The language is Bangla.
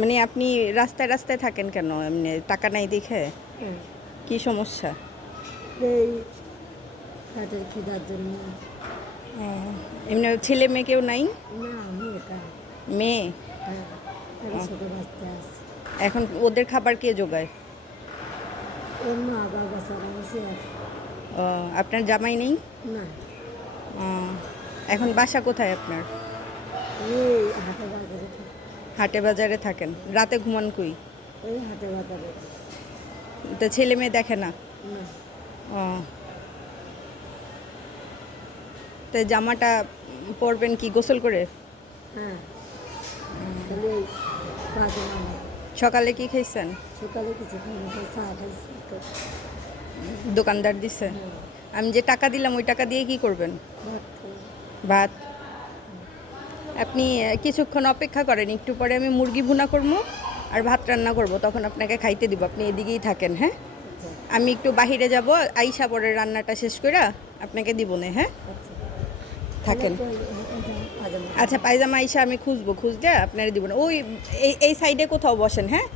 মানে আপনি রাস্তায় রাস্তায় থাকেন কেন? এমনি টাকা নাই দেখে? হ্যাঁ, কি সমস্যা? এই পেটের খিদার জন্য। এমনি ছেলে মেয়ে কেউ নাই? না, আমি একা। মেয়ে? হ্যাঁ, একটা ছোট বাচ্চা আছে। এখন ওদের খাবার কে জোগায়? ওর মা বাবা ছাড়া আছে আর ও, আপনার জামাই নেই? না। ও, এখন বাসা কোথায় আপনার? এই হাটে বাজারে থাকে। হাটে বাজারে থাকেন, রাতে ঘুমান কই? ওই হাটে বাজারে। তো ছেলে মেয়ে দেখে না? না, ও, তো জামাটা পরবেন কি গোসল করে? হ্যাঁ, খালি ওই পাজামা নেই। সকালে কি খাইছেন? সকালে কিছু খাইনি, খাই চা খাইছি তো। দোকানদার দিছে? হ্যাঁ, আমি যে টাকা দিলাম ওই টাকা দিয়ে কি করবেন? ভাত খাই। ভাত? আপনি কিছুক্ষণ অপেক্ষা করেন, একটু পরে আমি মুরগি ভুনা করবো আর ভাত রান্না করব, তখন আপনাকে খাইতে দিব। আপনি এদিকেই থাকেন, হ্যাঁ? আচ্ছা, আমি একটু বাহিরে যাব, আইসা পরে রান্নাটা শেষ করে আপনাকে দিব না, হ্যাঁ? আচ্ছা। থাকেন। পাজামা। আচ্ছা, পায়জামা আইসা আমি খুঁজবো, খুঁজলে আপনারা দিব না। ওই এই সাইডে কোথাও বসেন, হ্যাঁ?